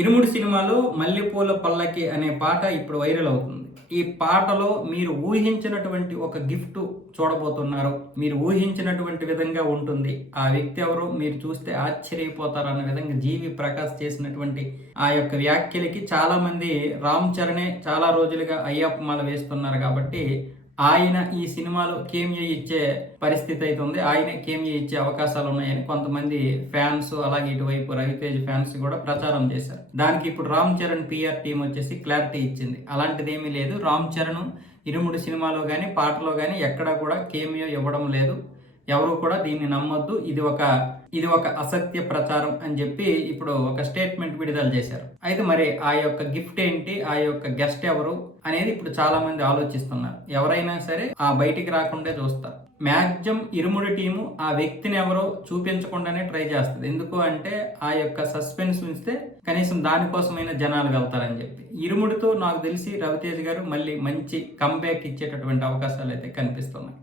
ఇరుముడి సినిమాలో మల్లెపూల పల్లకి అనే పాట ఇప్పుడు వైరల్ అవుతుంది. ఈ పాటలో మీరు ఊహించినటువంటి ఒక గిఫ్ట్ చూడబోతున్నారు. మీరు ఊహించినటువంటి విధంగా ఉంటుంది. ఆ వ్యక్తి ఎవరో మీరు చూస్తే ఆశ్చర్యపోతారు అన్న విధంగా జీవి ప్రకాష్ చేసినటువంటి ఆ యొక్క వ్యాఖ్యలకి చాలా మంది రామ్ చరణే చాలా రోజులుగా అయ్యప్ప మాల వేస్తున్నారు కాబట్టి ఆయన ఈ సినిమాలో కేమియో ఇచ్చే పరిస్థితి అయితే ఉంది. ఆయనే కేమియో ఇచ్చే అవకాశాలు ఉన్నాయని కొంతమంది ఫ్యాన్స్, అలాగే ఇటువైపు రవితేజ్ ఫ్యాన్స్ కూడా ప్రచారం చేశారు. దానికి ఇప్పుడు రామ్ చరణ్ పిఆర్ టీం వచ్చేసి క్లారిటీ ఇచ్చింది. అలాంటిదేమీ లేదు. రామ్ చరణ్ ఇరుముడి సినిమాలో కానీ పాటలో కానీ ఎక్కడా కూడా కేమియో ఇవ్వడం లేదు. ఎవరు కూడా దీన్ని నమ్మొద్దు. ఇది ఒక అసత్య ప్రచారం అని చెప్పి ఇప్పుడు ఒక స్టేట్మెంట్ విడుదల చేశారు. అయితే మరి ఆ యొక్క గిఫ్ట్ ఏంటి, ఆ యొక్క గెస్ట్ ఎవరు అనేది ఇప్పుడు చాలా మంది ఆలోచిస్తున్నారు. ఎవరైనా సరే ఆ బయటికి రాకుండా చూస్తారు. మ్యాక్సిమం ఇరుముడి టీము ఆ వ్యక్తిని ఎవరో చూపించకుండానే ట్రై చేస్తుంది. ఎందుకు అంటే ఆ యొక్క సస్పెన్స్ ఉంచితే కనీసం దానికోసమైనా జనాలు వెళ్తారని చెప్పి. ఇరుముడితో నాకు తెలిసి రవితేజ్ గారు మళ్ళీ మంచి కంబ్యాక్ ఇచ్చేటటువంటి అవకాశాలు అయితే కనిపిస్తున్నాయి.